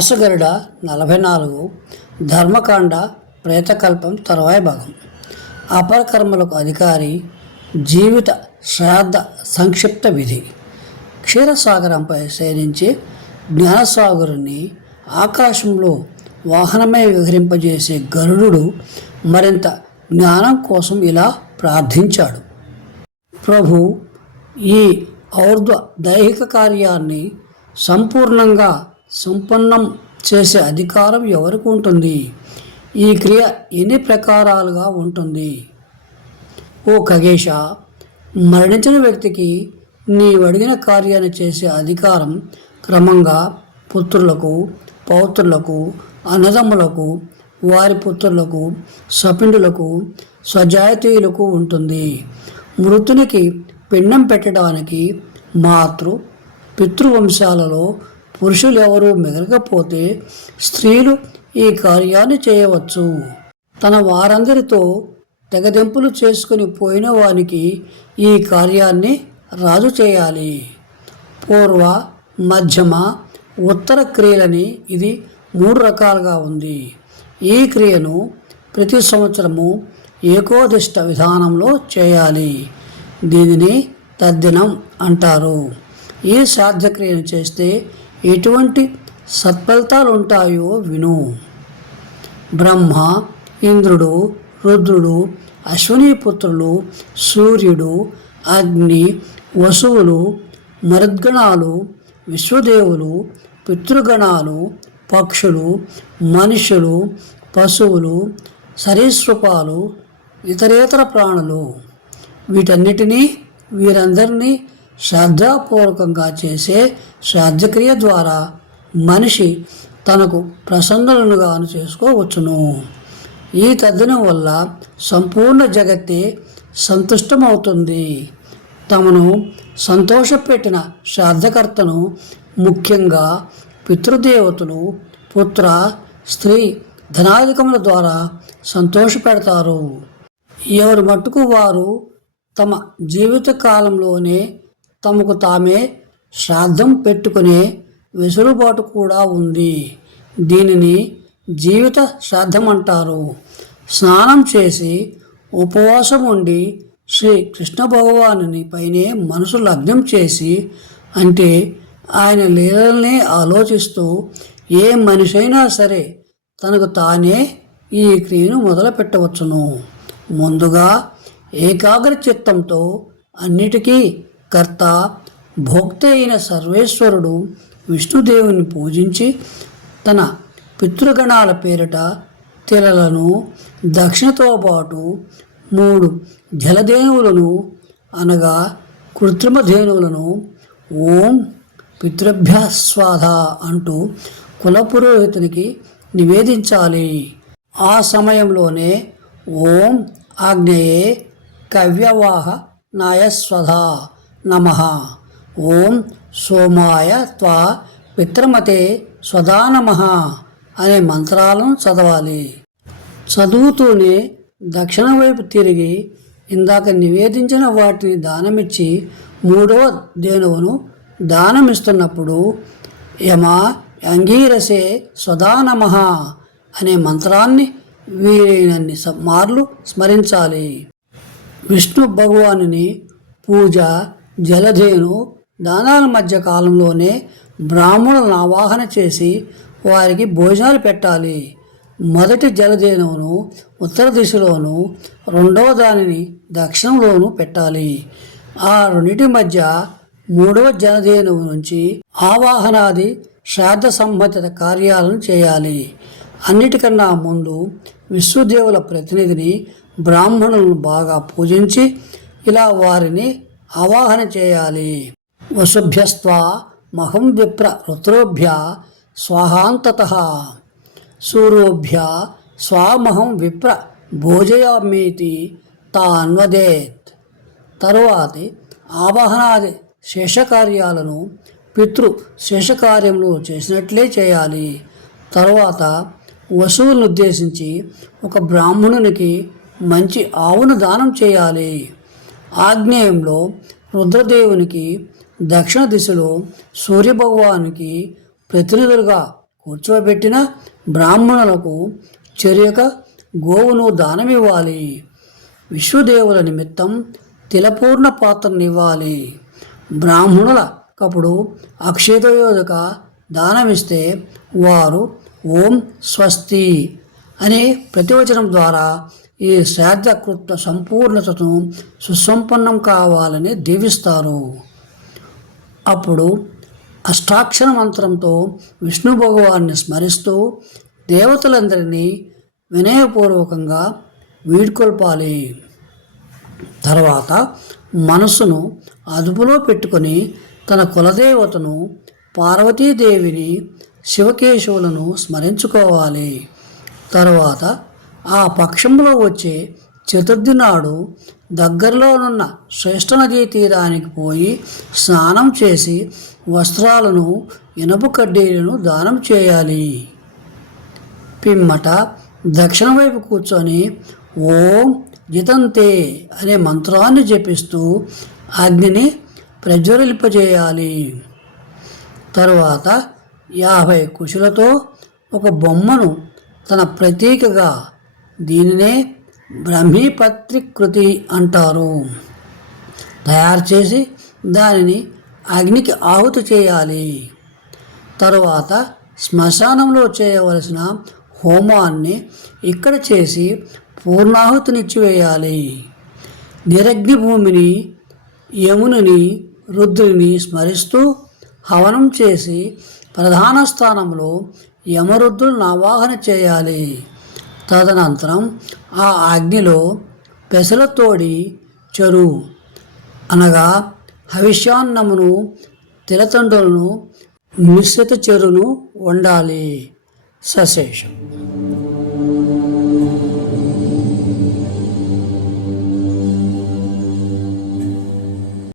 వ్యాసగరుడ నలభై నాలుగు ధర్మకాండ ప్రేతకల్పం తరువాయి భాగం. అపరకర్మలకు అధికారి జీవిత శ్రాద్ధ సంక్షిప్త విధి. క్షీరసాగరంపై శయనించే జ్ఞానసాగరుని ఆకాశంలో వాహనమే విహరింపజేసే గరుడు మరింత జ్ఞానం కోసం ఇలా ప్రార్థించాడు. ప్రభు ఈ ఔర్ధ్వ దైహిక కార్యాన్ని సంపూర్ణంగా సంపన్నం చేసే అధికారం ఎవరికి ఉంటుంది? ఈ క్రియ ఎన్ని ప్రకారాలుగా ఉంటుంది? ఓ ఖగేష మరణించిన వ్యక్తికి నీవు అడిగిన కార్యాన్ని చేసే అధికారం క్రమంగా పుత్రులకు పౌత్రులకు అన్నదమ్ములకు వారి పుత్రులకు సపిండులకు స్వజాతీయులకు ఉంటుంది. మృతునికి పిండం పెట్టడానికి మాతృ పితృవంశాలలో పురుషులు ఎవరూ మెదలకపోతే స్త్రీలు ఈ కార్యాన్ని చేయవచ్చు. తన వారందరితో తెగదెంపులు చేసుకుని పోయిన వానికి ఈ కార్యాన్ని రాజు చేయాలి. పూర్వ మధ్యమ ఉత్తర క్రియలని ఇది మూడు రకాలుగా ఉంది. ఈ క్రియను ప్రతి సంవత్సరము ఏకోదిష్ట విధానంలో చేయాలి. దీనిని తద్దినం అంటారు. ఈ సాధ్యక్రియను చేస్తే ఎటువంటి సత్ఫలితాలు ఉంటాయో విను. బ్రహ్మ ఇంద్రుడు రుద్రుడు అశ్విని పుత్రులు సూర్యుడు అగ్ని వసువులు మరుద్గణాలు విశ్వదేవులు పితృగణాలు పక్షులు మనుషులు పశువులు సరీసృపాలు ఇతరేతర ప్రాణులు. వీటన్నిటినీ వీరందరినీ శ్రద్ధాపూర్వకంగా చేసే శ్రాద్ధక్రియ ద్వారా మనిషి తనకు ప్రసన్నలుగాను చేసుకోవచ్చును. ఈ తద్దనం వల్ల సంపూర్ణ జగత్తే సంతుష్టమవుతుంది. తమను సంతోషపెట్టిన శ్రాద్ధకర్తను ముఖ్యంగా పితృదేవతలు పుత్ర స్త్రీ ధనాధికముల ద్వారా సంతోషపెడతారు. ఎవరి మట్టుకు వారు తమ జీవిత కాలంలోనే తమకు తామే శ్రాద్ధం పెట్టుకునే వెసులుబాటు కూడా ఉంది. దీనిని జీవిత శ్రాద్ధం అంటారు. స్నానం చేసి ఉపవాసం ఉండి శ్రీ కృష్ణ భగవానుని పైనే మనసు లగ్నం చేసి అంటే ఆయన లీలల్ని ఆలోచిస్తూ ఏ మనిషి అయినా సరే తనకు తానే ఈ క్రియను మొదలు పెట్టవచ్చును ముందుగా ఏకాగ్ర చిత్తంతో అన్నిటికీ కర్త భోక్త అయిన సర్వేశ్వరుడు విష్ణుదేవుని పూజించి తన పితృగణాల పేరిట తిరలను దక్షిణతో పాటు మూడు జలధేనువులను అనగా కృత్రిమ ధేనువులను ఓం పితృభ్యస్వాధ అంటూ కులపురోహితునికి నివేదించాలి. ఆ సమయంలోనే ఓం ఆగ్నేయే కవ్యవాహ నాయస్వధ నమ. ఓం సోమాయ త్వా పిత్రమతే స్వదానమ అనే మంత్రాలను చదవాలి. చదువుతూనే దక్షిణ వైపు తిరిగి ఇందాక నివేదించిన వాటిని దానమిచ్చి మూడో దేనువును దానమిస్తున్నప్పుడు యమ అంగీరసే స్వదానమ అనే మంత్రాన్ని వీలైనన్ని మార్లు స్మరించాలి. విష్ణు భగవానుని పూజ జలధేను దానాల మధ్య కాలంలోనే బ్రాహ్మణులను ఆవాహన చేసి వారికి భోజనాలు పెట్టాలి. మొదటి జలధేనువును ఉత్తర దిశలోను రెండవ దానిని దక్షిణంలోను పెట్టాలి. ఆ రెండింటి మధ్య మూడవ జలధేనువు నుంచి ఆవాహనాది శ్రాద్ధ సంబంధిత కార్యాలను చేయాలి. అన్నిటికన్నా ముందు విశ్వదేవుల ప్రతినిధిని బ్రాహ్మణులను బాగా పూజించి ఇలా వారిని ఆవాహన చేయాలి. వసుభ్యస్త్వ మహం విప్ర రుద్రోభ్య స్వాహాంతత. సూరోభ్య స్వామహం విప్ర భోజయామీతి తాన్వదేత్. తరువాతి ఆవాహనాది శేషకార్యాలను పితృ శేషకార్యములు చేసినట్లే చేయాలి. తరువాత వసువులను ఉద్దేశించి ఒక బ్రాహ్మణునికి మంచి ఆవును దానం చేయాలి. ఆగ్నేయంలో రుద్రదేవునికి దక్షిణ దిశలో సూర్యభగవానికి ప్రతినిధులుగా కూర్చోబెట్టిన బ్రాహ్మణులకు చెరియక గోవును దానమివ్వాలి. విశ్వదేవుల నిమిత్తం తిలపూర్ణ పాత్రనివ్వాలి. బ్రాహ్మణుల కప్పుడు అక్షేతయోదక దానమిస్తే వారు ఓం స్వస్తి అనే ప్రతివచనం ద్వారా ఈ శ్రాద్ధకృత సంపూర్ణతను సుసంపన్నం కావాలని దీవిస్తారు. అప్పుడు అష్టాక్షర మంత్రంతో విష్ణు భగవాన్ని స్మరిస్తూ దేవతలందరినీ వినయపూర్వకంగా వీడ్కొల్పాలి. తర్వాత మనసును అదుపులో పెట్టుకొని తన కులదేవతను పార్వతీదేవిని శివకేశవులను స్మరించుకోవాలి. తర్వాత ఆ పక్షంలో వచ్చే చతుర్థి నాడు దగ్గరలోనున్న శ్రేష్ఠ నదీ తీరానికి పోయి స్నానం చేసి వస్త్రాలను ఇనప కడ్డీలను దానం చేయాలి. పిమ్మట దక్షిణ వైపు కూర్చొని ఓం జితంతే అనే మంత్రాన్ని జపిస్తూ అగ్నిని ప్రజ్వలింపజేయాలి. తరువాత యాభై కుషులతో ఒక బొమ్మను తన ప్రతీకగా దీనినే బ్రహ్మీపత్రికృతి అంటారు. తయారు చేసి దానిని అగ్నికి ఆహుతి చేయాలి. తరువాత శ్మశానంలో చేయవలసిన హోమాన్ని ఇక్కడ చేసి పూర్ణాహుతినిచ్చివేయాలి. నిరగ్ని భూమిని యమునిని రుద్రుని స్మరిస్తూ హవనం చేసి ప్రధాన స్థానంలో యమరుద్రులను ఆవాహన చేయాలి. తదనంతరం ఆ అగ్నిలో పెసలతోడి చెరు అనగా హవిష్యాన్నమును తిలతండ్రులను మిశ్రిత చెరును వండాలి. సశేషం.